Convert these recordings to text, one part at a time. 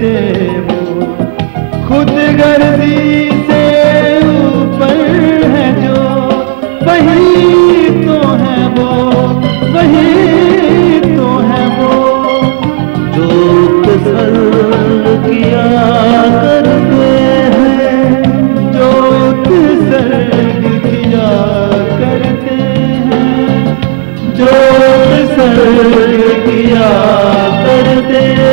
करते वो खुद गर्जी से ऊपर है जो, वही तो है वो, वही तो है वो जो तसल्लुल किया करते हैं, जो तसल्लुल किया करते हैं, जो तसल्लुल किया करते हैं।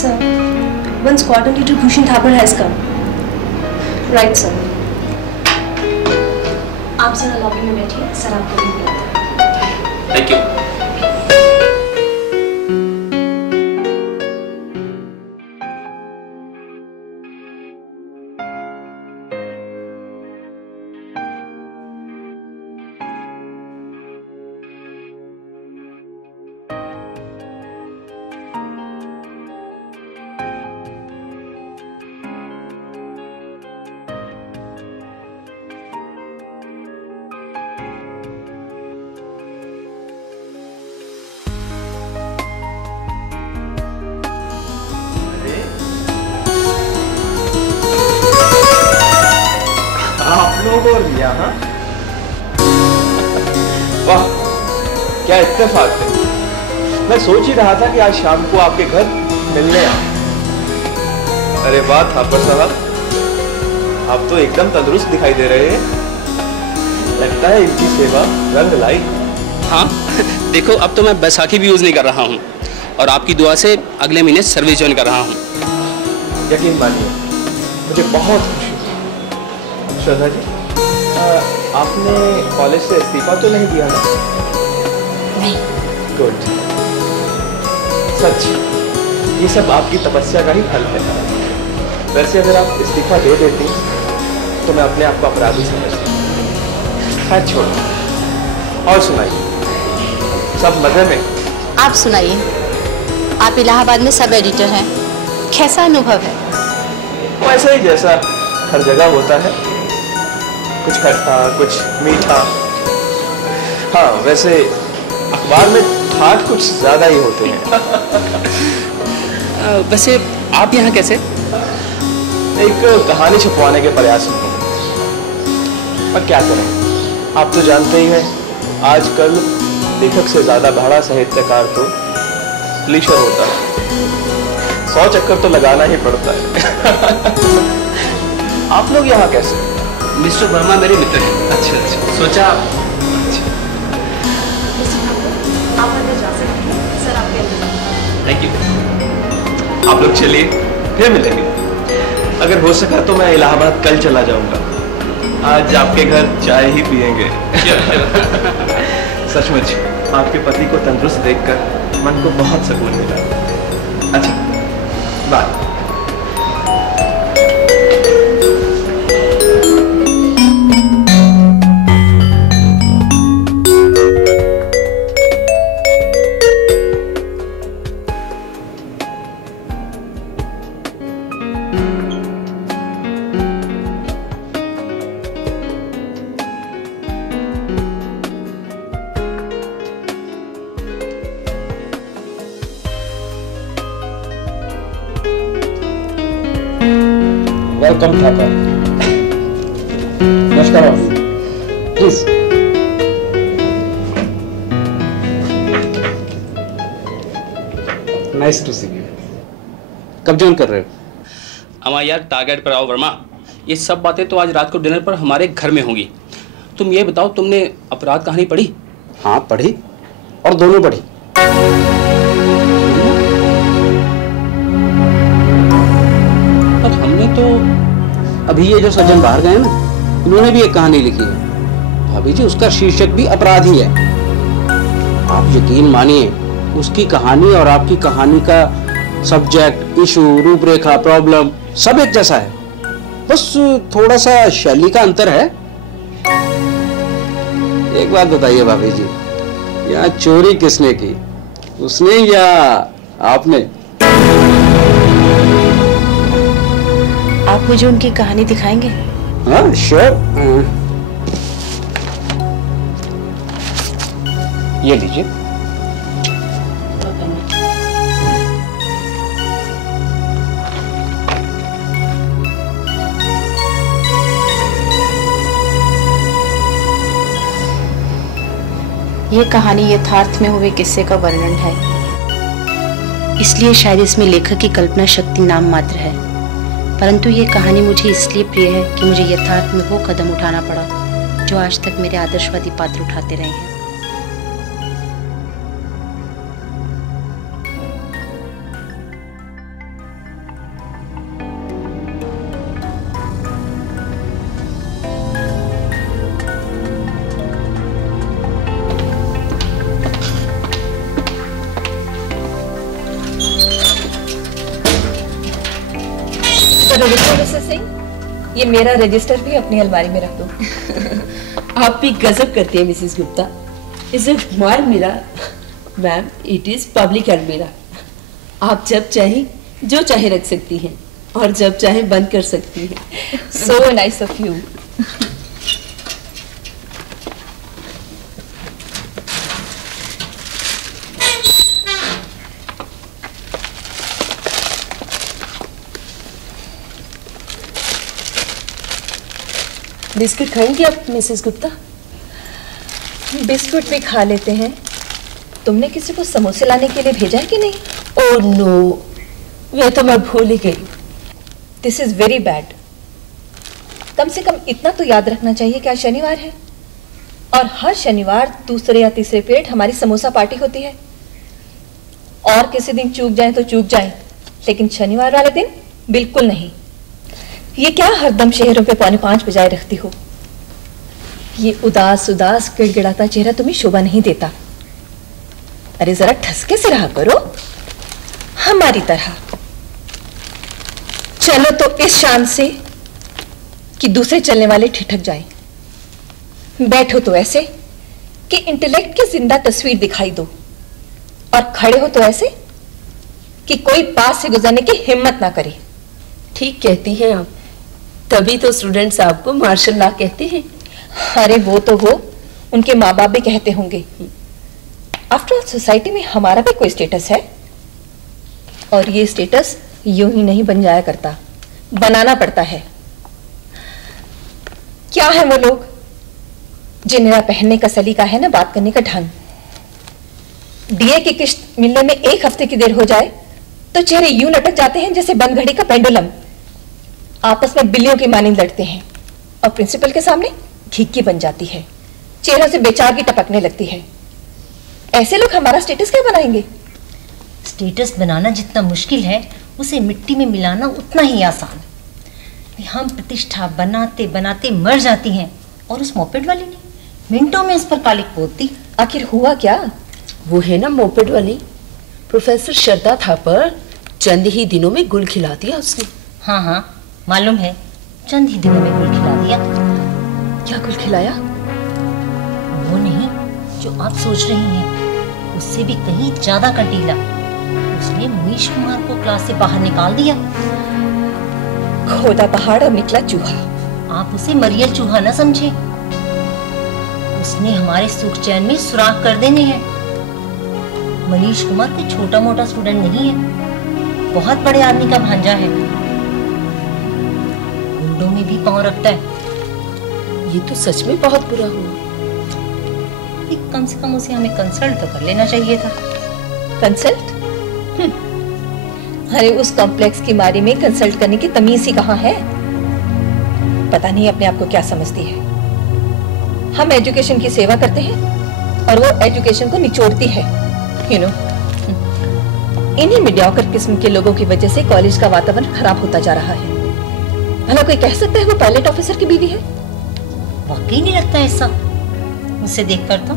Sir, one squadron leader Bhushan Thapar has come. Right, sir. आप जरा लॉबी में बैठिए, सर आपको भी बुलाते हैं। Thank you. आप लोग और मियां, हाँ? वाह, क्या इत्तेफाक है। मैं सोच ही रहा था कि आज शाम को आपके घर मिलने आऊं। अरे वाह थापर साहब, आप तो एकदम तंदुरुस्त दिखाई दे रहे हैं। लगता है इनकी सेवा रंग लाई। हाँ देखो, अब तो मैं बैसाखी भी यूज़ नहीं कर रहा हूँ और आपकी दुआ से अगले महीने सर्विस ज्वाइन कर रहा हूँ। यकीन मानिए, मुझे बहुत खुशी हुई। श्रद्धा जी, आपने कॉलेज से इस्तीफा तो नहीं दिया ना? नहीं। गुड। सच, ये सब आपकी तपस्या का ही फल है। वैसे अगर आप इस्तीफा दे देती तो मैं अपने आप को अपराधी समझता। खैर छोड़ो, और सुनाइए, सब मजे में? आप सुनाइए, आप इलाहाबाद में सब एडिटर हैं, कैसा अनुभव है? वैसा ही जैसा हर जगह होता है, कुछ खट्टा कुछ मीठा। हाँ वैसे अखबार में ठाठ कुछ ज्यादा ही होते हैं। वैसे आप यहाँ कैसे? एक कहानी छुपवाने के प्रयास में हूँ, पर क्या करें, आप तो जानते ही हैं आजकल लेखक से ज्यादा बड़ा साहित्यकार तो लिखकर होता है। 100 चक्कर तो लगाना ही पड़ता है। आप लोग यहाँ कैसे? मिस्टर वर्मा मेरे मित्र हैं। अच्छा अच्छा, सोचा आप अंदर जा सकते हैं, सर आपके अंदर। Thank you. आप लोग चलिए, फिर मिलेंगे। अगर हो सका तो मैं इलाहाबाद कल चला जाऊंगा। आज आपके घर चाय ही पिएंगे। सचमुच आपके पति को तंदुरुस्त देखकर मन को बहुत सुकून मिला। अच्छा, bye. Welcome, Thapa. Namaskar, please. Nice to see you. कब ज्वाइन कर रहे हो? अमा यार, टारगेट पर आओ वर्मा। ये सब बातें तो आज रात को डिनर पर हमारे घर में होंगी। तुम ये बताओ, तुमने अपराध कहानी पढ़ी? हाँ पढ़ी, और दोनों पढ़ी। पर हमने तो अभी ये जो सज्जन बाहर गए ना, इन्होंने भी एक कहानी लिखी है भाभी जी, उसका शीर्षक भी अपराध ही है। आप यकीन मानिए, उसकी कहानी और आपकी कहानी का सब्जेक्ट, इशू, रूपरेखा, प्रॉब्लम सब एक जैसा है, बस थोड़ा सा शैली का अंतर है। एक बात बताइए भाभी जी, यहाँ चोरी किसने की, उसने या आपने? आप मुझे उनकी कहानी दिखाएंगे? हाँ श्योर। ये लीजिए। ये कहानी यथार्थ में हुए किस्से का वर्णन है, इसलिए शायद इसमें लेखक की कल्पना शक्ति नाम मात्र है, परंतु ये कहानी मुझे इसलिए प्रिय है कि मुझे यथार्थ में वो कदम उठाना पड़ा जो आज तक मेरे आदर्शवादी पात्र उठाते रहे हैं। ये मेरा रजिस्टर भी अपनी अलमारी में रख दो। आप भी गजब करती है Mrs Gupta. Is it my अलमीरा? मैम, इट इज पब्लिक अलमीरा। आप जब चाहे जो चाहे रख सकती हैं और जब चाहे बंद कर सकती हैं। So nice of you. Biscuit खाएंगी आप मिसेस गुप्ता? बिस्कुट भी खा लेते हैं। तुमने किसी को समोसे लाने के लिए भेजा है कि नहीं? ओह नो, वे तो मैं भूल ही गई। This is very bad. कम से कम इतना तो याद रखना चाहिए कि आज शनिवार है और हर शनिवार दूसरे या तीसरे पेट हमारी समोसा पार्टी होती है। और किसी दिन चूक जाए तो चूक जाए, लेकिन शनिवार वाले दिन बिल्कुल नहीं। ये क्या हरदम शहरों पे 4:45 बजाए रखती हो? ये उदास उदास गिड़गिड़ाता चेहरा तुम्हें शोभा नहीं देता। अरे जरा ठसके से रहा करो, हमारी तरह। चलो तो इस शान से कि दूसरे चलने वाले ठिठक जाएं। बैठो तो ऐसे कि इंटेलेक्ट की जिंदा तस्वीर दिखाई दो, और खड़े हो तो ऐसे कि कोई पास से गुजरने की हिम्मत ना करे। ठीक कहती हैं आप, तभी तो स्टूडेंट्स आपको मार्शल लॉ कहते हैं। अरे वो तो वो उनके माँ बाप भी कहते होंगे। आफ्टर ऑल सोसाइटी में हमारा भी कोई स्टेटस है, और ये स्टेटस यूं ही नहीं बन जाया करता, बनाना पड़ता है। क्या है वो लोग जिन्हें ना पहनने का सलीका है ना बात करने का ढंग। डीए की किश्त मिलने में 1 हफ्ते की देर हो जाए तो चेहरे यूं लटक जाते हैं जैसे बंद घड़ी का पेंडुलम। आपस में बिल्लियों की मानिंद लड़ते हैं, और प्रिंसिपल के सामने घिक्की बन जाती है, चेहरों से बेचारगी टपकने लगती है। ऐसे लोग हमारा स्टेटस क्या बनाएंगे? स्टेटस बनाना जितना मुश्किल है, उसे मिट्टी में मिलाना उतना ही आसान। हम प्रतिष्ठा बनाते बनाते मर जाती हैं, और उस मोपेड वाली ने मिनटों में इस पर कालिक पोत दी। आखिर हुआ क्या? वो है ना मोपेड वाली, प्रोफेसर श्रद्धा थापर। चंद ही दिनों में गुल खिला दिया उसने। हाँ हाँ मालूम है, चंद ही दिनों में गुल खिला दिया। क्या गुल खिलाया? वो नहीं जो आप सोच रही हैं, उससे भी कहीं ज्यादा कंटीला। उसने मनीष कुमार को क्लास से बाहर निकाल दिया। खोदा पहाड़ और निकला चूहा। आप उसे मरियल चूहा न समझे। उसने हमारे सुख चैन में सुराख कर देने हैं। मनीष कुमार कोई छोटा मोटा स्टूडेंट नहीं है, बहुत बड़े आदमी का भांजा है। गुंडों में भी पांव रखता है। ये तो सच में बहुत बुरा हुआ। कम से कम उसे हमें कंसल्ट तो कर लेना चाहिए था। कंसल्ट? अरे उस कॉम्प्लेक्स की मारी में कंसल्ट करने की तमीज ही कहाँ है। पता नहीं अपने आप को क्या समझती है। हम एजुकेशन की सेवा करते हैं और वो एजुकेशन को निचोड़ती है। यू नो, इन्हीं मीडियोकर किस्म के लोगों की वजह से कॉलेज का वातावरण खराब होता जा रहा है। भला कोई कह सकता है वो पायलट ऑफिसर की बीवी है? वाकई नहीं लगता ऐसा उसे देखकर तो।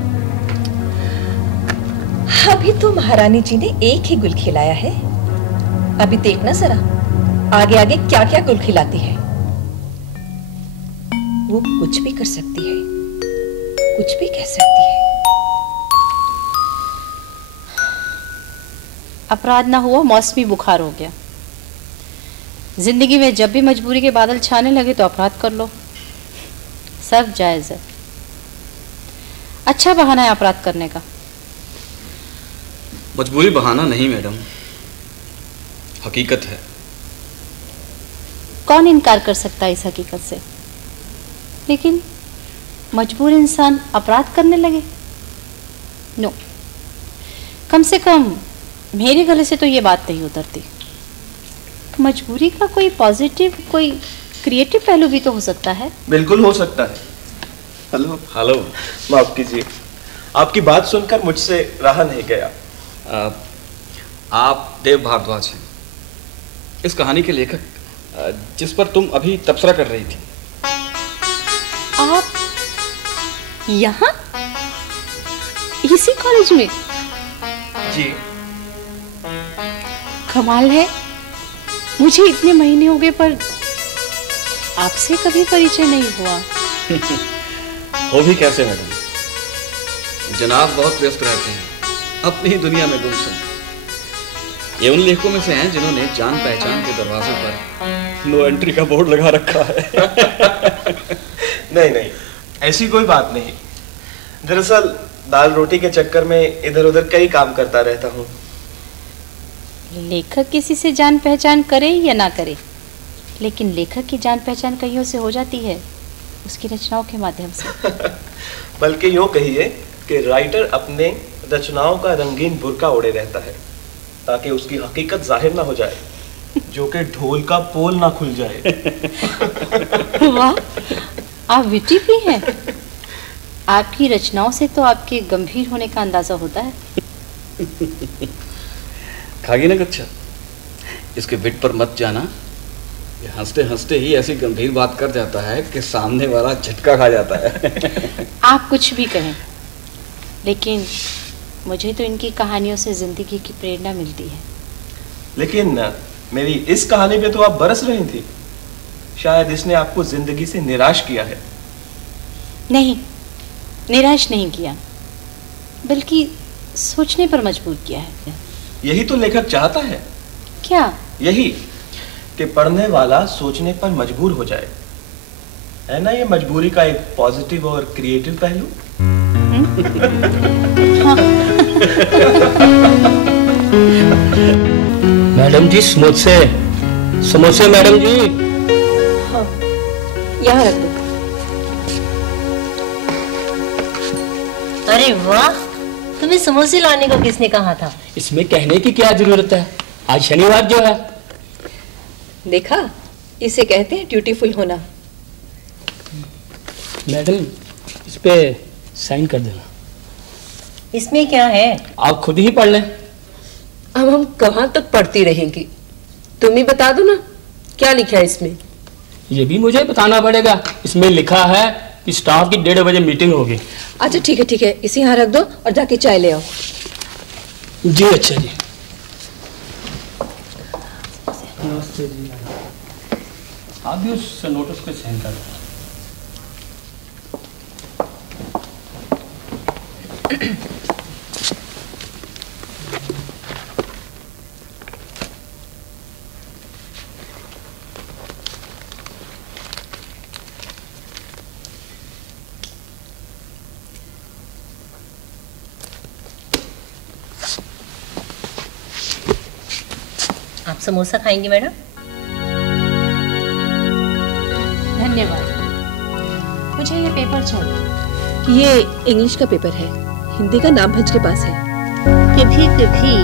अभी तो महारानी जी ने एक ही गुल खिलाया है। अभी देखना जरा आगे आगे क्या क्या गुल खिलाती है। वो कुछ भी कर सकती है, कुछ भी कह सकती है। अपराध ना हुआ, मौसमी बुखार हो गया। जिंदगी में जब भी मजबूरी के बादल छाने लगे तो अपराध कर लो, सब जायज है। अच्छा बहाना है अपराध करने का। मजबूरी बहाना नहीं मैडम, हकीकत है। कौन इनकार कर सकता है इस हकीकत से? लेकिन मजबूर इंसान अपराध करने लगे? नो, कम से कम मेरे गले से तो ये बात नहीं उतरती। मजबूरी का कोई पॉजिटिव, कोई क्रिएटिव पहलू भी तो हो सकता है। बिल्कुल हो सकता है। हेलो हेलो, माफ कीजिए, आपकी बात सुनकर मुझसे रहा नहीं गया। आप देव भारद्वाज हैं, इस कहानी के लेखक जिस पर तुम अभी तबसरा कर रही थी। आप यहाँ इसी कॉलेज में? जी। कमाल है, मुझे इतने महीने हो गए पर आपसे कभी परिचय नहीं हुआ। हो भी कैसे मैडम, जनाब बहुत व्यस्त रहते हैं, अपनी ही दुनिया में गुमसुम। ये उन लेखकों में से हैं जिन्होंने जान पहचान के दरवाजे पर नो एंट्री का बोर्ड लगा रखा है। नहीं नहीं, ऐसी कोई बात नहीं। दरअसल दाल रोटी के चक्कर में इधर उधर कई काम करता रहता हूँ। लेखक किसी से जान पहचान करे या ना करे, लेकिन लेखक की जान पहचान कईयों से हो जाती है, उसकी रचनाओं के माध्यम से। बल्कि यूँ कहिए कि राइटर अपने रचनाओं का रंगीन बुर्का ओढ़े रहता है ताकि उसकी हकीकत जाहिर ना हो जाए, जो कि ढोल का पोल ना खुल जाए। वाह, आप विटी भी हैं। आपकी रचनाओं से तो आपके गंभीर होने का अंदाजा होता है। खागी ना कच्चा, इसके विट पर मत जाना। ये हंसते हंसते ही ऐसी गंभीर बात कर जाता है कि सामने वाला झटका खा जाता है। आप कुछ भी कहें, लेकिन मुझे तो इनकी कहानियों से जिंदगी की प्रेरणा मिलती है। लेकिन मेरी इस कहानी पे तो आप बरस रही थी, शायद इसने आपको जिंदगी से निराश किया है। नहीं, निराश नहीं किया, बल्कि सोचने पर मजबूर किया है। यही तो लेखक चाहता है। क्या? यही कि पढ़ने वाला सोचने पर मजबूर हो जाए। है ना ये मजबूरी का एक पॉजिटिव और क्रिएटिव पहलू? हाँ। मैडम जी समोसे, समोसे मैडम जी। हाँ, यहाँ रख दो। अरे वाह, तुम्हें समोसे लाने को किसने कहा था? इसमें कहने की क्या जरूरत है, आज शनिवार जो है। देखा, इसे कहते हैं ड्यूटीफुल होना। मैडम इस पे साइन कर देना। इसमें क्या है? आप खुद ही पढ़ लें। अब हम कहाँ तक पढ़ती रहेंगी, तुम ही बता दो ना क्या लिखा है इसमें। ये भी मुझे बताना पड़ेगा। इसमें लिखा है कि स्टाफ की 1:30 बजे मीटिंग होगी। अच्छा ठीक है, इसे यहाँ रख दो और जाके चाय ले आओ। जी अच्छा जी। नमस्ते जी। आप भी उस नोटिस पे साइन कर दो। आप समोसा खाएंगी मैडम? धन्यवाद। मुझे ये पेपर चाहिए। ये इंग्लिश का पेपर है, हिंदी का नाम भंज के पास है। कभी कभी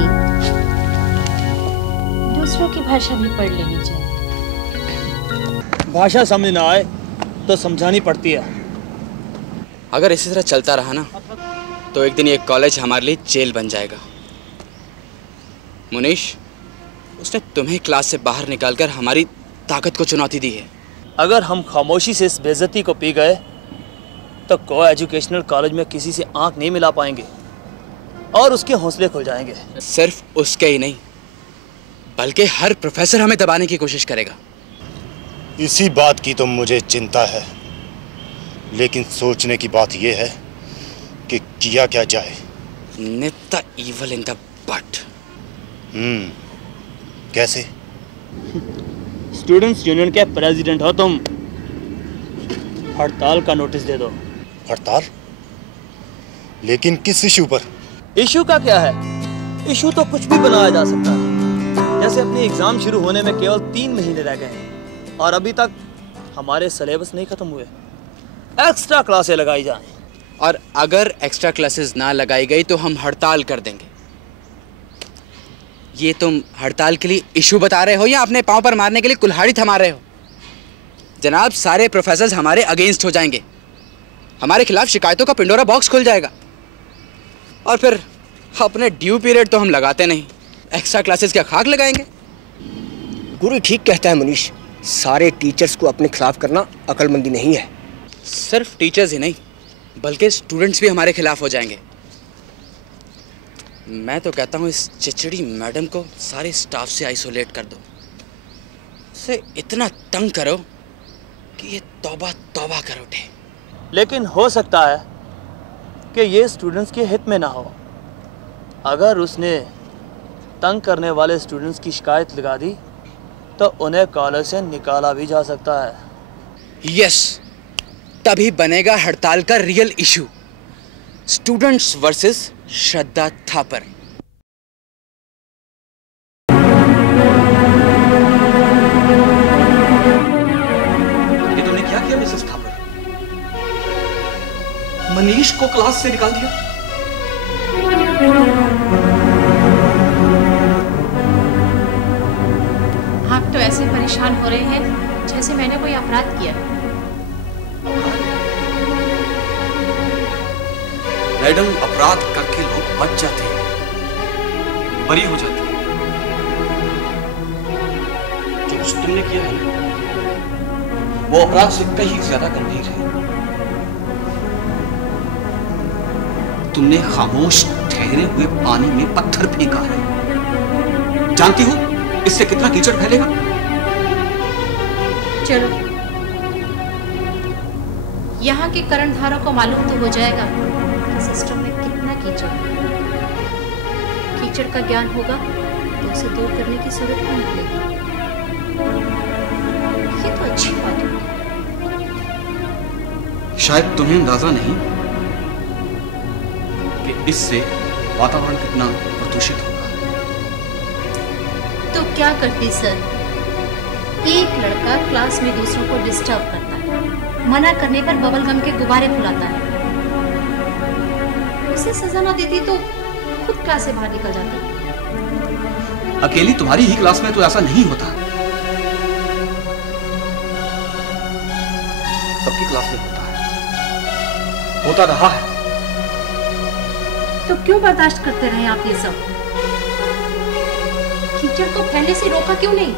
दूसरों की भाषा भी पढ़ लेनी चाहिए। भाषा समझ ना आए तो समझानी पड़ती है। अगर इसी तरह चलता रहा ना तो एक दिन ये कॉलेज हमारे लिए जेल बन जाएगा। मुनीश, उसने तुम्हें क्लास से बाहर निकालकर हमारी ताकत को चुनौती दी है। अगर हम खामोशी से इस बेइज्जती को पी गए तो को एजुकेशनल कॉलेज में किसी से आंख नहीं मिला पाएंगे और उसके हौसले खुल जाएंगे। सिर्फ उसके ही नहीं, बल्कि हर प्रोफेसर हमें दबाने की कोशिश करेगा। इसी बात की तो मुझे चिंता है, लेकिन सोचने की बात यह है कि किया क्या जाए। नित्ता evil in the butt। कैसे? स्टूडेंट्स यूनियन के प्रेसिडेंट हो तुम, हड़ताल का नोटिस दे दो। हड़ताल? लेकिन किस इशू पर? इशू का क्या है, इशू तो कुछ भी बनाया जा सकता है। जैसे अपने एग्जाम शुरू होने में केवल 3 महीने रह गए हैं और अभी तक हमारे सिलेबस नहीं खत्म हुए, एक्स्ट्रा क्लासें लगाई जाएं। और अगर एक्स्ट्रा क्लासेस ना लगाई गई तो हम हड़ताल कर देंगे। ये तुम हड़ताल के लिए इशू बता रहे हो या अपने पांव पर मारने के लिए कुल्हाड़ी थमा रहे हो? जनाब, सारे प्रोफेसर्स हमारे अगेंस्ट हो जाएंगे, हमारे खिलाफ शिकायतों का पिंडोरा बॉक्स खुल जाएगा। और फिर अपने ड्यू पीरियड तो हम लगाते नहीं, एक्स्ट्रा क्लासेस क्या खाक लगाएंगे? गुरु ठीक कहता है मनीष, सारे टीचर्स को अपने खिलाफ करना अक्लमंदी नहीं है। सिर्फ टीचर्स ही नहीं बल्कि स्टूडेंट्स भी हमारे खिलाफ हो जाएंगे। मैं तो कहता हूँ इस चिचड़ी मैडम को सारे स्टाफ से आइसोलेट कर दो, उसे इतना तंग करो कि ये तौबा तौबा कर उठे। लेकिन हो सकता है कि ये स्टूडेंट्स के हित में ना हो। अगर उसने तंग करने वाले स्टूडेंट्स की शिकायत लगा दी तो उन्हें कॉलेज से निकाला भी जा सकता है। यस, तभी बनेगा हड़ताल का रियल इशू, स्टूडेंट्स वर्सेस श्रद्धा थापर। ये तुमने क्या किया मिसेस थापर? मनीष को क्लास से निकाल दिया। आप तो ऐसे परेशान हो रहे हैं जैसे मैंने कोई अपराध किया। मैडम, अपराध करके लोग बच जाते हैं, बरी हो जाते हैं। जो कुछ तुमने किया है वो अपराध से कहीं ज्यादा गंभीर है। तुमने खामोश ठहरे हुए पानी में पत्थर फेंका है। जानती हो इससे कितना कीचड़ फैलेगा? चलो, यहाँ के कर्णधारों को मालूम तो हो जाएगा कि सिस्टम में कितना कीचड़ है। कीचड़ का ज्ञान होगा तो उसे दूर करने की जरूरत नहीं पड़ेगी। ये तो अच्छी बात होगी। शायद तुम्हें अंदाजा नहीं कि इससे वातावरण कितना प्रदूषित होगा। तो क्या करती सर? एक लड़का क्लास में दूसरों को डिस्टर्ब करता है, मना करने पर बबल गम के गुब्बारे फुलाता है। उसे सजा ना देती तो खुद क्लास से बाहर निकल जाती। अकेली तुम्हारी ही क्लास में तो ऐसा नहीं होता, सबकी क्लास में होता है, होता रहा है। तो क्यों बर्दाश्त करते रहे आप ये सब? कीचड़ को फैलने से रोका क्यों नहीं?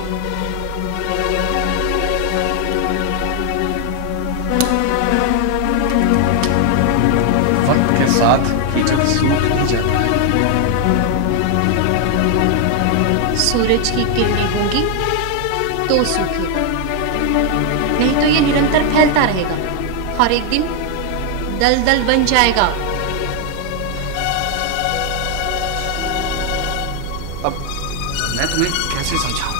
वक्त के साथ कीचड़ सूख नहीं जाता है। सूरज की किरणें होंगी तो सूखेगा, नहीं तो ये निरंतर फैलता रहेगा और एक दिन दलदल बन जाएगा। अब मैं तुम्हें कैसे समझाऊं?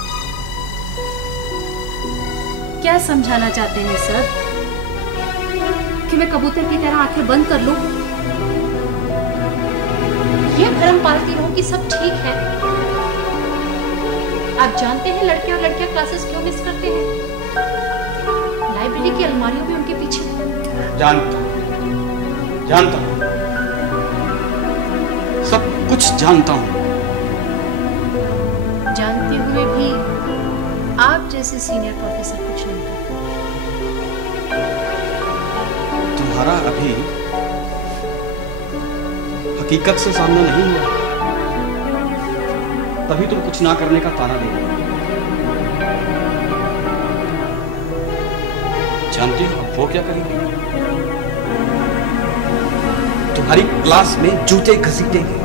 क्या समझाना चाहते हैं सर? कि मैं कबूतर की तरह आंखें बंद कर लूं? ये भरम पालती रहूं कि सब ठीक है? आप जानते हैं लड़के और लड़कियां क्लासेस क्यों मिस करते हैं? लाइब्रेरी की अलमारियों में उनके पीछे। जानता हूं, सब कुछ जानता हूं। जानते हुए भी आप जैसे सीनियर प्रोफेसर कुछ नहीं करते। तुम्हारा अभी हकीकत से सामना नहीं हुआ, तभी तुम कुछ ना करने का ताना दे रहे हो। जानती हो अब वो क्या करेंगे? तुम्हारी क्लास में जूते घसीटेंगे,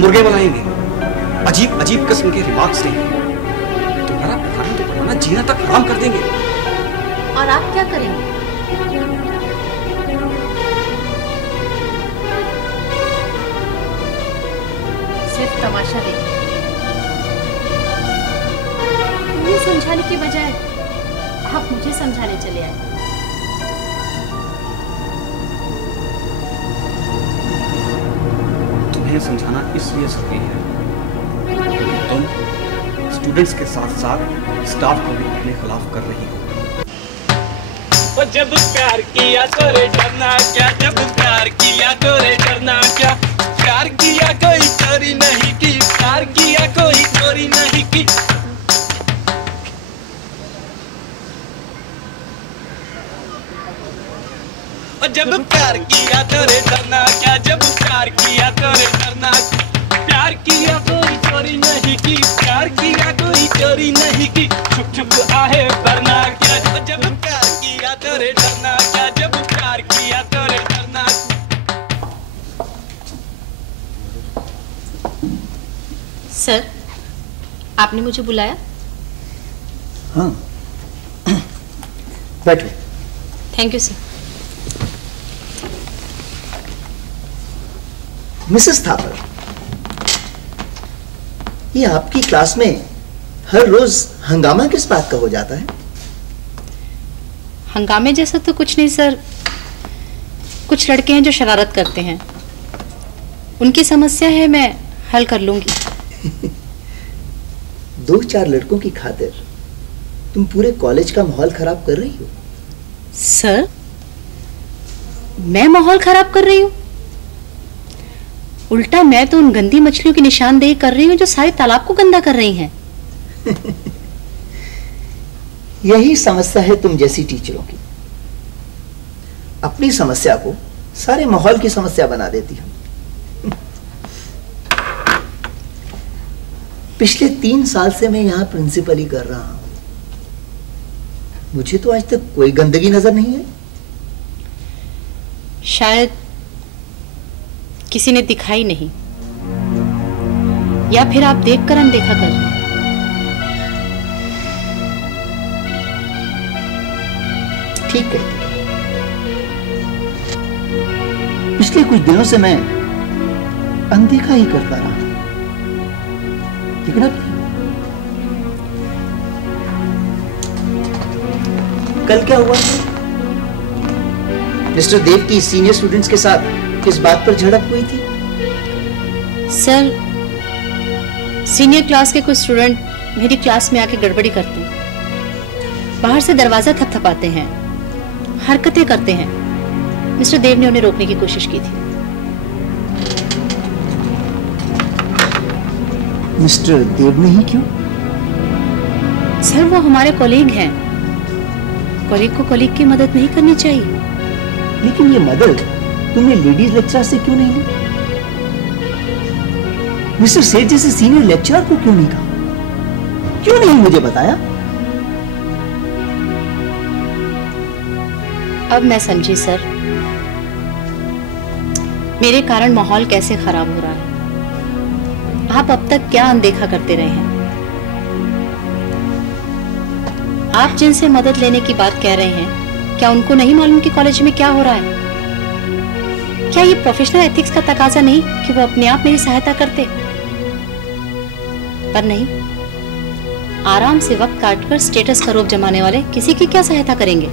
मुर्गे बनाएंगे, अजीब अजीब किस्म के रिमार्क्स देंगे, तुम्हारा पढ़ना जीना तक हराम कर देंगे। और आप क्या करेंगे? सिर्फ तमाशा देखेंगे। की बजाय आप मुझे समझाने चले आए। तुम्हें समझाना इसलिए सही है क्योंकि तुम स्टूडेंट्स के साथ साथ स्टाफ को भी अपने खिलाफ कर रही हो। और जब प्यार किया तो रे डरना क्या, जब प्यार किया तो रे डरना क्या, प्यार किया कोई चोरी नहीं की, प्यार किया कोई चोरी नहीं की। और जब प्यार किया तो रे डरना क्या, जब प्यार किया तो रे डरना, प्यार किया कोई चोरी नहीं की, प्यार किया कोई चोरी नहीं की, छुप छुप आहे वरना क्या। और जब प्यार किया तो रे डरना क्या, जब प्यार किया तो रे डरना। सर, आपने मुझे बुलाया? हाँ, बैठो। Thank you sir. Mrs Thapar, ये आपकी क्लास में हर रोज हंगामा किस बात का हो जाता है? हंगामे जैसा तो कुछ नहीं सर, कुछ लड़के हैं जो शरारत करते हैं, उनकी समस्या है, मैं हल कर लूंगी। 2-4 लड़कों की खातिर तुम पूरे कॉलेज का माहौल खराब कर रही हो। सर, मैं माहौल खराब कर रही हूँ? उल्टा मैं तो उन गंदी मछलियों की निशानदेही कर रही हूँ जो सारे तालाब को गंदा कर रही हैं। यही समस्या है तुम जैसी टीचरों की, अपनी समस्या को सारे माहौल की समस्या बना देती हो। पिछले 3 साल से मैं यहां प्रिंसिपल ही कर रहा हूं, मुझे तो आज तक कोई गंदगी नजर नहीं है। शायद किसी ने दिखाई नहीं, या फिर आप देखकर अनदेखा कर रहे हैं। ठीक है, पिछले कुछ दिनों से मैं अनदेखा ही करता रहा, लेकिन अब कल क्या हुआ? मिस्टर देव की सीनियर स्टूडेंट्स के साथ किस बात पर झड़प हुई थी? सर, सीनियर क्लास के कुछ स्टूडेंट मेरी क्लास में आके गड़बड़ी करते हैं, बाहर से दरवाजा थपथपाते हैं, हरकतें करते हैं। मिस्टर देव ने उन्हें रोकने की कोशिश की थी। मिस्टर देव ने ही क्यों? सर, वो हमारे कॉलीग हैं, कॉलीग को कॉलीग की मदद नहीं करनी चाहिए। लेकिन ये मदद तुमने लेडीज लेक्चरर से क्यों नहीं ली? मिस्टर सेठ जैसे सीनियर लेक्चरर को क्यों नहीं कहा? क्यों नहीं मुझे बताया? अब मैं समझी सर, मेरे कारण माहौल कैसे खराब हो रहा है। आप अब तक क्या अनदेखा करते रहे हैं? आप जिनसे मदद लेने की बात कह रहे हैं, क्या उनको नहीं मालूम कि कॉलेज में क्या हो रहा है? क्या ये प्रोफेशनल एथिक्स का तकाजा नहीं कि वो अपने आप मेरी सहायता करते? पर नहीं, आराम से वक्त काटकर स्टेटस का रोब जमाने वाले किसी की क्या सहायता करेंगे?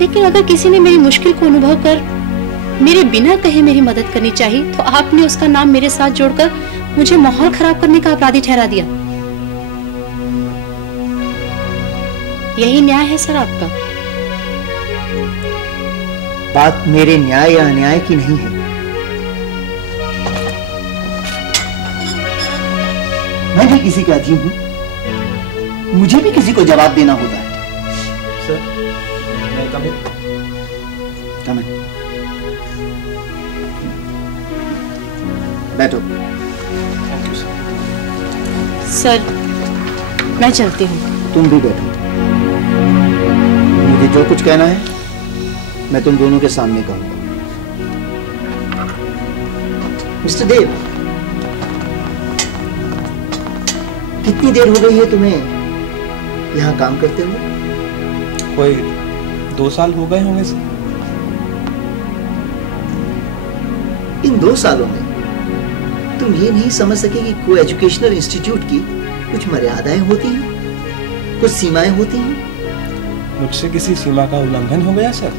लेकिन अगर किसी ने मेरी मुश्किल को अनुभव कर मेरे बिना कहे मेरी मदद करनी चाहिए, तो आपने उसका नाम मेरे साथ जोड़कर मुझे माहौल खराब करने का अपराधी ठहरा दिया। यही न्याय है सर आपका? बात मेरे न्याय या अन्याय की नहीं है, मैं भी किसी का अधीन हूं, मुझे भी किसी को जवाब देना होता है। सर, मैं कम इन। बैठो। सर, मैं चलती हूँ। तुम भी बैठो। मुझे जो कुछ कहना है मैं तुम दोनों के सामने कहूंगा। मिस्टर देव, कितनी देर हो गई है तुम्हें यहाँ काम करते हुए? कोई 2 साल हो गए होंगे सर। इन 2 सालों में तुम ये नहीं समझ सके कि को एजुकेशनल इंस्टीट्यूट की कुछ मर्यादाएं होती हैं, कुछ सीमाएं होती हैं। मुझसे किसी सीमा का उल्लंघन हो गया सर?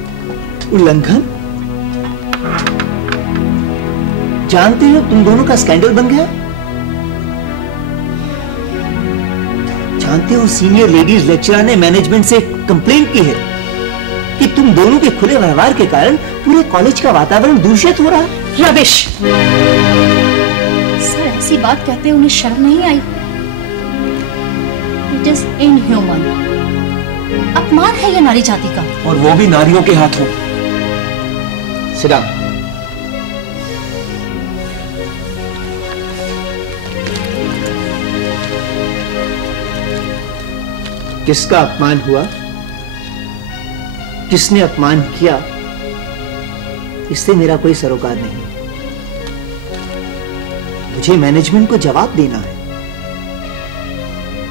उल्लंघन? जानते हो तुम दोनों का स्कैंडल बन गया। जानते हो सीनियर लेडीज लेक्चरर ने मैनेजमेंट से कंप्लेंट की है कि तुम दोनों के खुले व्यवहार के कारण पूरे कॉलेज का वातावरण दूषित हो रहा है। रविश, सर ऐसी बात कहते उन्हें शर्म नहीं आई? It is inhuman. अपमान है ये नारी जाति का, और वो भी नारियों के हाथों। Sit down. किसका अपमान हुआ, किसने अपमान किया, इससे मेरा कोई सरोकार नहीं। मुझे मैनेजमेंट को जवाब देना है।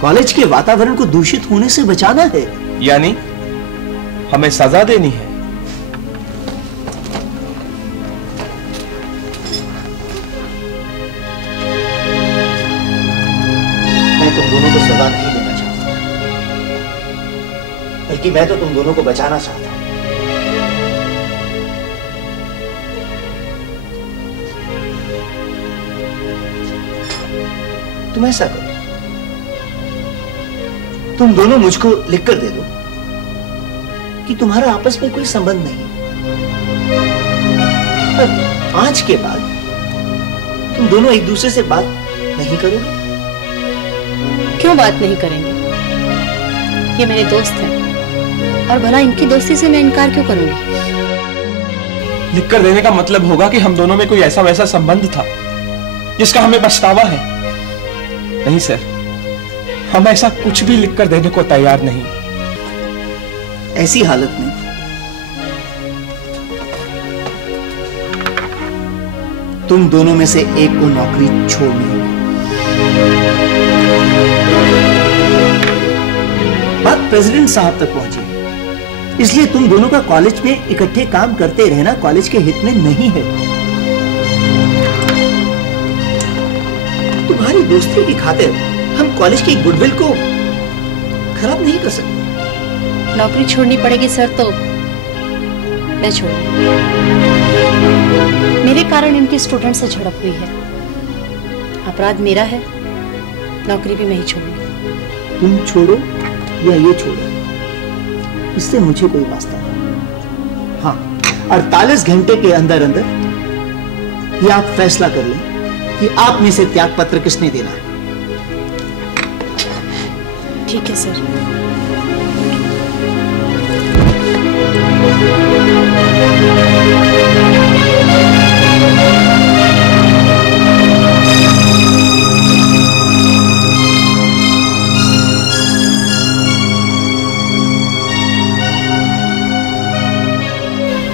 कॉलेज के वातावरण को दूषित होने से बचाना है। यानी हमें सजा देनी है। मैं तुम दोनों को सजा नहीं देना चाहता, बल्कि मैं तो तुम दोनों को बचाना चाहता हूं। तुम ऐसा करो, तुम दोनों मुझको लिखकर दे दो कि तुम्हारा आपस में कोई संबंध नहीं। और आज के बाद तुम दोनों एक दूसरे से बात नहीं करोगे। क्यों बात नहीं करेंगे? ये मेरे दोस्त हैं, और भला इनकी दोस्ती से मैं इनकार क्यों करूंगी? लिखकर देने का मतलब होगा कि हम दोनों में कोई ऐसा वैसा संबंध था जिसका हमें पछतावा है। नहीं सर, हम ऐसा कुछ भी लिखकर देने को तैयार नहीं। ऐसी हालत में तुम दोनों में से एक को नौकरी छोड़नी होगी। बात प्रेसिडेंट साहब तक पहुंची, इसलिए तुम दोनों का कॉलेज में इकट्ठे काम करते रहना कॉलेज के हित में नहीं है। तुम्हारी दोस्ती की खातिर हम कॉलेज की गुडविल को खराब नहीं कर सकते। नौकरी छोड़नी पड़ेगी सर तो मैं छोड़ूंगी। मेरे कारण इनके स्टूडेंट से झड़प हुई है, अपराध मेरा है, नौकरी भी मैं ही छोड़ूंगी। तुम छोड़ो या ये छोड़ो, इससे मुझे कोई वास्ता नहीं। हाँ, 48 घंटे के अंदर अंदर ये आप फैसला कर लें कि आप में से त्याग पत्र किसने देना है। ठीक है सर।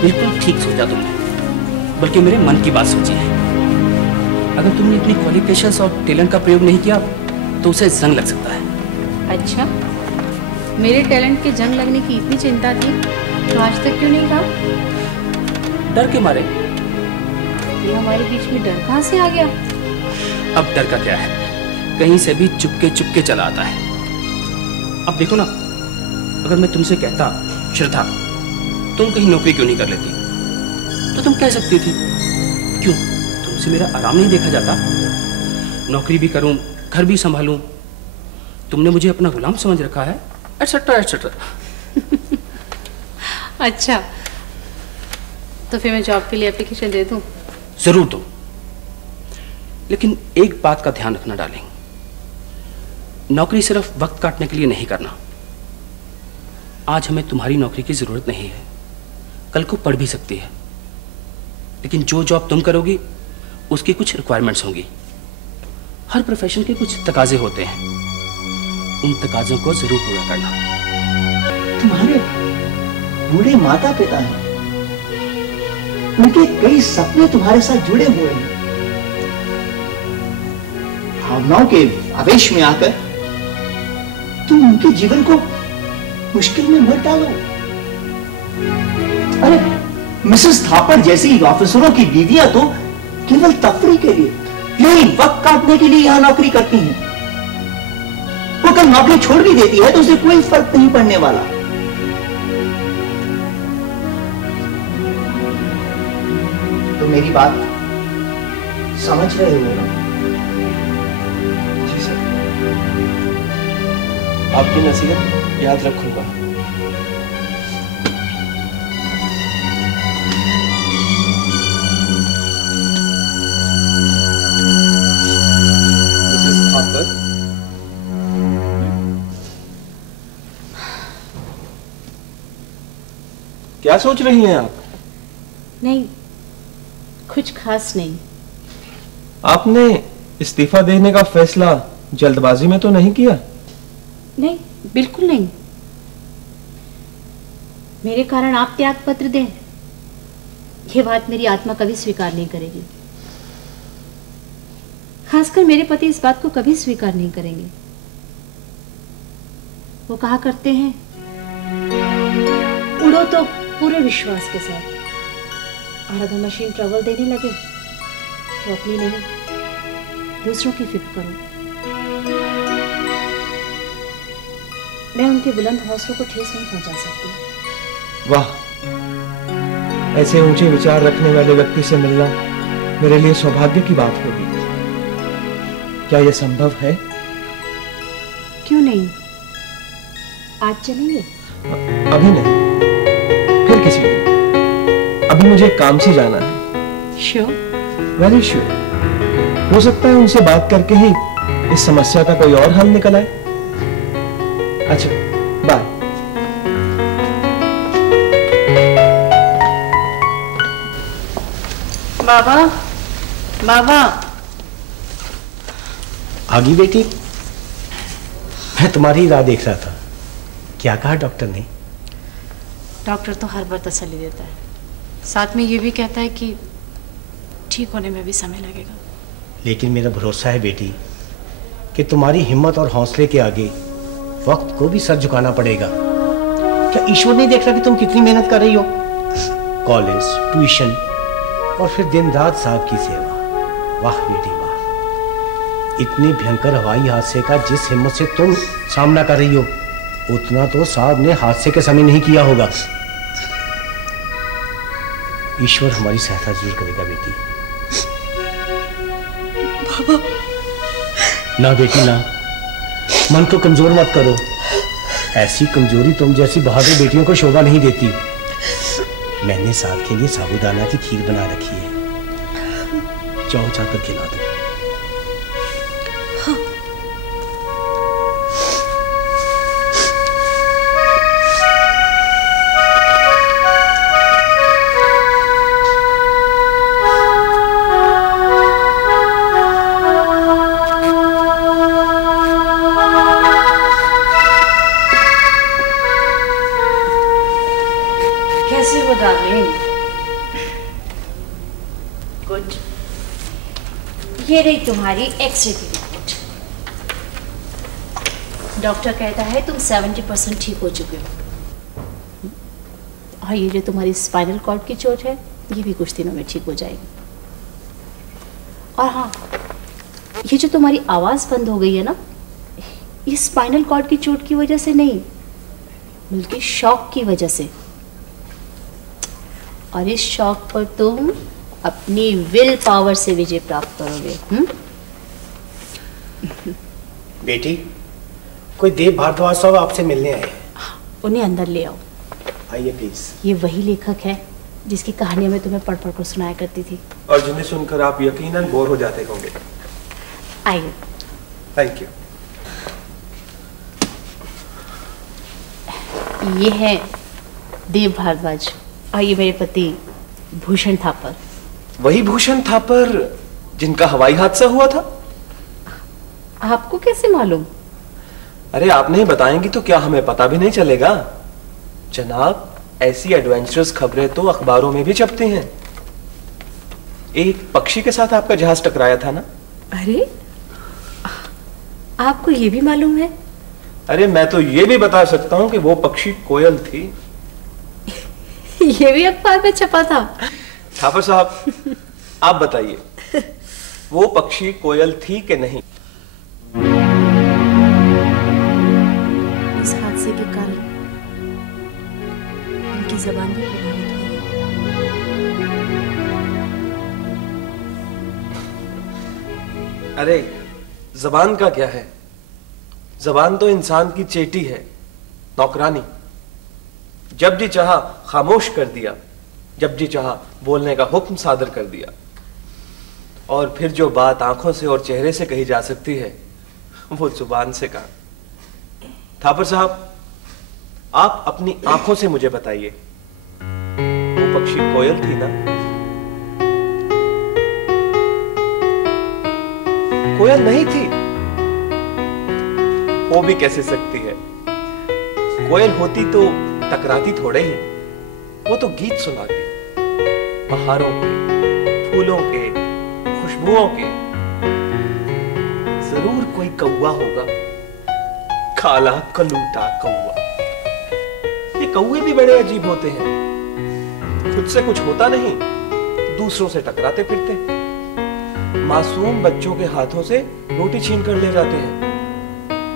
बिल्कुल ठीक सोचा तुमने, बल्कि मेरे मन की बात सोची है। अगर तुमने अपनी क्वालिफिकेशंस और टैलेंट का प्रयोग नहीं किया तो उसे जंग लग सकता है। अच्छा, मेरे टैलेंट के जंग लगने की इतनी चिंता थी तो आज तक क्यों नहीं कहा? डर के मारे। ये हमारे बीच में डर कहाँ से आ गया? अब डर का क्या है, कहीं से भी चुपके चुपके चला आता है। अब देखो ना, अगर मैं तुमसे कहता श्रद्धा तुम कहीं नौकरी क्यों नहीं कर लेती, तो तुम कह सकती थी क्यों तुमसे मेरा आराम नहीं देखा जाता, नौकरी भी करूं, घर भी संभालूं, तुमने मुझे अपना गुलाम समझ रखा है, एटसेट्रा एटसेट्रा। अच्छा, तो फिर मैं जॉब के लिए एप्लीकेशन दे दूं? जरूर दो, लेकिन एक बात का ध्यान रखना डार्लिंग, नौकरी सिर्फ वक्त काटने के लिए नहीं करना। आज हमें तुम्हारी नौकरी की जरूरत नहीं है, कल को पड़ भी सकती है, लेकिन जो जॉब तुम करोगी उसकी कुछ रिक्वायरमेंट्स होंगी। हर प्रोफेशन के कुछ तकाजे होते हैं, उन तकाजों को जरूर पूरा करना। तुम्हारे बूढ़े माता पिता हैं, उनके कई सपने तुम्हारे साथ जुड़े हुए हैं। भावनाओं के आवेश में आकर तुम उनके जीवन को मुश्किल में मत डालो। अरे मिसेस थापड़ जैसी ऑफिसरों की बीवियां तो केवल तफरी के लिए, यही वक्त काटने के लिए यहां नौकरी करती हैं। वो कल नौकरी छोड़ भी देती है तो उसे कोई फर्क नहीं पड़ने वाला। तो मेरी बात समझ रहे हो ना? जी सर, आपकी नसीहत याद रखूंगा। मिसेस थापर, क्या सोच रही हैं आप? नहीं, कुछ खास नहीं। आपने इस्तीफा देने का फैसला जल्दबाजी में तो नहीं किया? नहीं, बिल्कुल नहीं। मेरे कारण आप त्याग पत्र दें, यह बात मेरी आत्मा कभी स्वीकार नहीं करेगी। खासकर मेरे पति इस बात को कभी स्वीकार नहीं करेंगे। वो कहा करते हैं, उड़ो तो पूरे विश्वास के साथ, और अगर मशीन ट्रबल देने लगे तो अपनी नहीं, दूसरों की फिक्र करो। मैं उनके बुलंद हौसलों को ठेस नहीं पहुंचा सकती। वाह, ऐसे ऊंचे विचार रखने वाले व्यक्ति से मिलना मेरे लिए सौभाग्य की बात होगी। क्या यह संभव है? क्यों नहीं, आज चलेंगे? अभी नहीं, फिर किसी दिन। अभी मुझे काम से जाना है। श्योर? Very sure. हो सकता है उनसे बात करके ही इस समस्या का कोई और हल निकल आए। अच्छा, बाय। बाबा, बाबा। आगी बेटी, मैं तुम्हारी राह देख रहा था। क्या कहा डॉक्टर ने? डॉक्टर तो हर बार तसल्ली देता है, साथ में ये भी कहता है कि ठीक होने में भी समय लगेगा। लेकिन मेरा भरोसा है बेटी कि तुम्हारी हिम्मत और हौसले के आगे वक्त को भी सर झुकाना पड़ेगा। क्या ईश्वर नहीं देख रहा कि तुम कितनी मेहनत कर रही हो? कॉलेज, ट्यूशन और फिर दिन रात साहब की सेवा। वाह बेटी वाह, इतनी भयंकर हवाई हादसे का जिस हिम्मत से तुम सामना कर रही हो, उतना तो साहब ने हादसे के समय नहीं किया होगा। ईश्वर हमारी सहायता जरूर करेगा बेटी। बाबा। ना बेटी ना, मन को कमजोर मत करो। ऐसी कमजोरी तुम जैसी बहादुर बेटियों को शोभा नहीं देती। मैंने साहब के लिए साबूदाना की खीर बना रखी है, जाओ जाकर खिला दो। गुड, ये रही तुम्हारी एक्सरे की रिपोर्ट। डॉक्टर कहता है तुम 70% ठीक हो चुके हो, और ये जो तुम्हारी स्पाइनल कॉर्ड की चोट है, ये भी कुछ दिनों में ठीक हो जाएगी। और हाँ, ये जो तुम्हारी आवाज़ बंद हो गई है ना, ये स्पाइनल कॉर्ड की चोट की वजह से नहीं, बल्कि शॉक की वजह से। और इस शॉक पर तुम अपनी विल पावर से विजय प्राप्त करोगे। बेटी, कोई देव भारद्वाज साहब आपसे मिलने आए हैं। उन्हें अंदर ले आओ। आइए प्लीज। ये वही लेखक है जिसकी कहानियां मैं तुम्हें पढ़ पढ़ कर सुनाया करती थी, और जिन्हें सुनकर आप यकीनन बोर हो जाते होंगे। आइए। Thank you. ये है देव भारद्वाज, और ये मेरे पति भूषण थापर। वही भूषण थापर जिनका हवाई हादसा हुआ था? आपको कैसे मालूम? अरे आप नहीं बताएंगी तो क्या हमें पता भी नहीं चलेगा? जनाब, ऐसी एडवेंचरस खबरें तो अखबारों में भी छपती हैं। एक पक्षी के साथ आपका जहाज टकराया था ना? अरे, आपको ये भी मालूम है? अरे मैं तो ये भी बता सकता हूँ कि वो पक्षी कोयल थी। ये भी अखबार में छपा था? थापर साहब, आप बताइए, वो पक्षी कोयल थी कि नहीं? के कारण उनकी जबान भी प्रभावित हुई है। अरे जबान का क्या है? जबान तो इंसान की चेटी है, नौकरानी। जब जी चाहा खामोश कर दिया, जब जी चाहा बोलने का हुक्म सादर कर दिया। और फिर जो बात आंखों से और चेहरे से कही जा सकती है वो जुबान से कहा। थापर साहब, आप अपनी आंखों से मुझे बताइए, वो पक्षी कोयल थी ना? कोयल नहीं थी? हो भी कैसे सकती है? कोयल होती तो टकराती थोड़े ही, वो तो गीत सुनाती, पहाड़ों के, फूलों के, खुशबुओं के। जरूर कोई कौवा होगा, काला कलूटा कौवा। ये कौवे भी बड़े अजीब होते हैं, खुद से कुछ होता नहीं, दूसरों से टकराते फिरते, मासूम बच्चों के हाथों से रोटी छीन कर ले जाते हैं।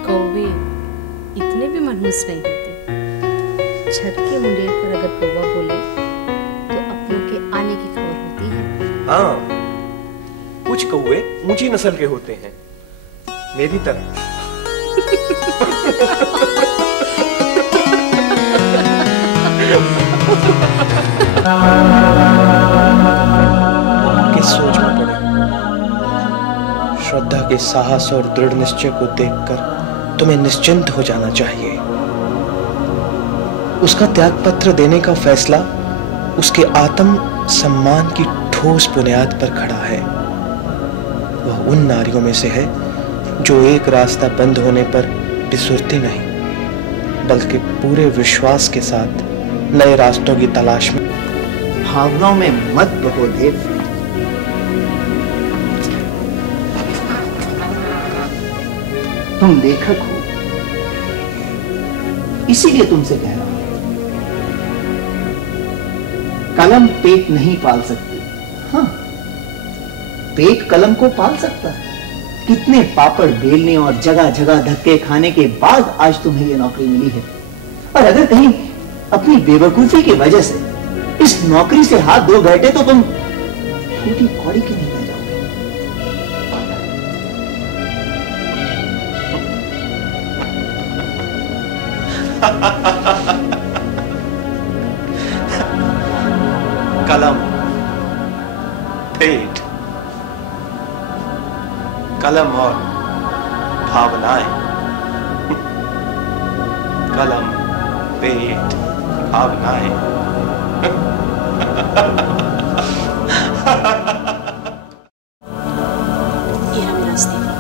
कौवे इतने भी मनहूस नहीं होते। छत के मुंडेर पर अगर कौवा बोले तो अपनों के आने की खबर होती है। हाँ, कुछ कौवे ऊंची नस्ल के होते हैं, मेरी तरह। किस सोच में पड़े? श्रद्धा के साहस और दृढ़ निश्चय को देखकर तुम्हें निश्चिंत हो जाना चाहिए। उसका त्याग पत्र देने का फैसला उसके आत्म सम्मान की ठोस बुनियाद पर खड़ा है। वह उन नारियों में से है जो एक रास्ता बंद होने पर बिसुरती नहीं, बल्कि पूरे विश्वास के साथ नए रास्तों की तलाश में। भावनाओं में मत बहो देव। तुम लेखक हो, इसीलिए तुमसे कह रहा हूं। कलम पेट नहीं पाल सकती। हाँ, पेट कलम को पाल सकता है। कितने पापड़ बेलने और जगह जगह धक्के खाने के बाद आज तुम्हें यह नौकरी मिली है। और अगर कहीं अपनी बेवकूफी की वजह से इस नौकरी से हाथ धो बैठे तो तुम फूटी कौड़ी के नहीं रह जाओगे। कलम, पेट, कलम और भावनाएं। कलम, पेट, भावनाएं। ये रहा मेरा इस्तीफा।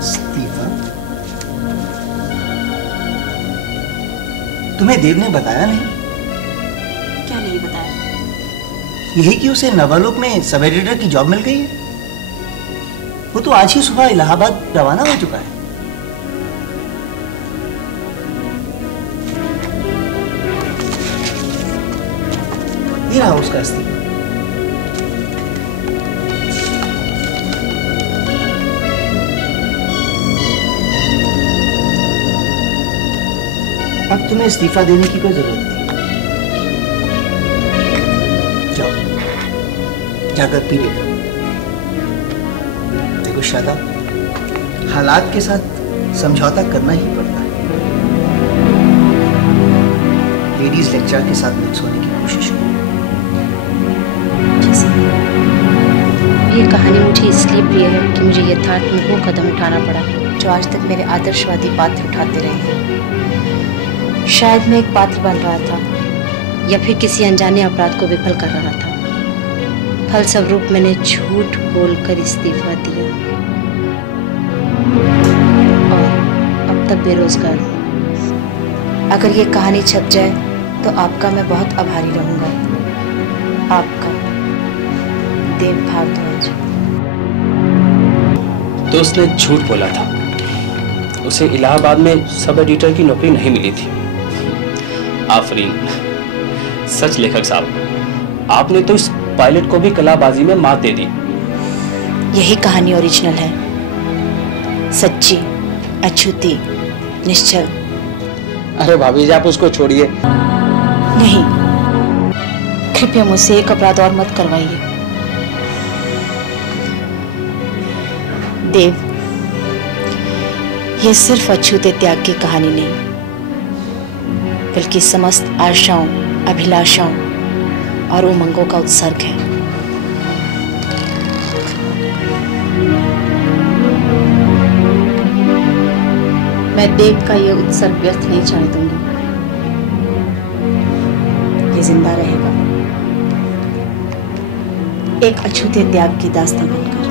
इस्तीफा? तुम्हें देव ने बताया नहीं? क्या नहीं बताया? यही कि उसे नवालोक में सब एडिटर की जॉब मिल गई है। वो तो आज ही सुबह इलाहाबाद रवाना हो चुका है। ये रहा उसका इस्तीफा। अब तुम्हें इस्तीफा देने की कोई जरूरत नहीं। जाओ, जाकर पी लेना। देखो श्रद्धा, हालात के साथ समझौता करना ही पड़ता है। लेडीज लेक्चर के साथ मिक्स होने की कोशिश करो। ये कहानी मुझे इसलिए प्रिय है कि मुझे यथार्थ में वो कदम उठाना पड़ा जो आज तक मेरे आदर्शवादी पात्र उठाते रहे हैं। शायद मैं एक पात्र बन रहा था या फिर किसी अनजाने अपराध को विफल कर रहा था। फलस्वरूप मैंने झूठ बोलकर इस्तीफा दिया और अब तक बेरोजगार हूँ। अगर ये कहानी छप जाए तो आपका मैं बहुत आभारी रहूंगा। आपका देव भारद्वाज। तो उसने झूठ बोला था। उसे इलाहाबाद में सब एडिटर की नौकरी नहीं मिली थी। आफरीन, सच लेखक साहब, आपने तो इस पायलट को भी कलाबाजी में मात दे दी। यही कहानी ओरिजिनल है, सच्ची, अछूती निश्चल। अरे भाभी जी आप उसको छोड़िए। नहीं, कृपया मुझसे एक अपराध और मत करवाइए। देव, ये सिर्फ अछूते त्याग की कहानी नहीं, बल्कि समस्त आशाओं, अभिलाषाओं और उमंगों का उत्सर्ग है। मैं देव का यह उत्सर्ग व्यर्थ नहीं जाने दूंगी। ये जिंदा रहेगा, एक अछूते त्याग की दास्तां बनकर।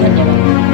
धन्यवाद।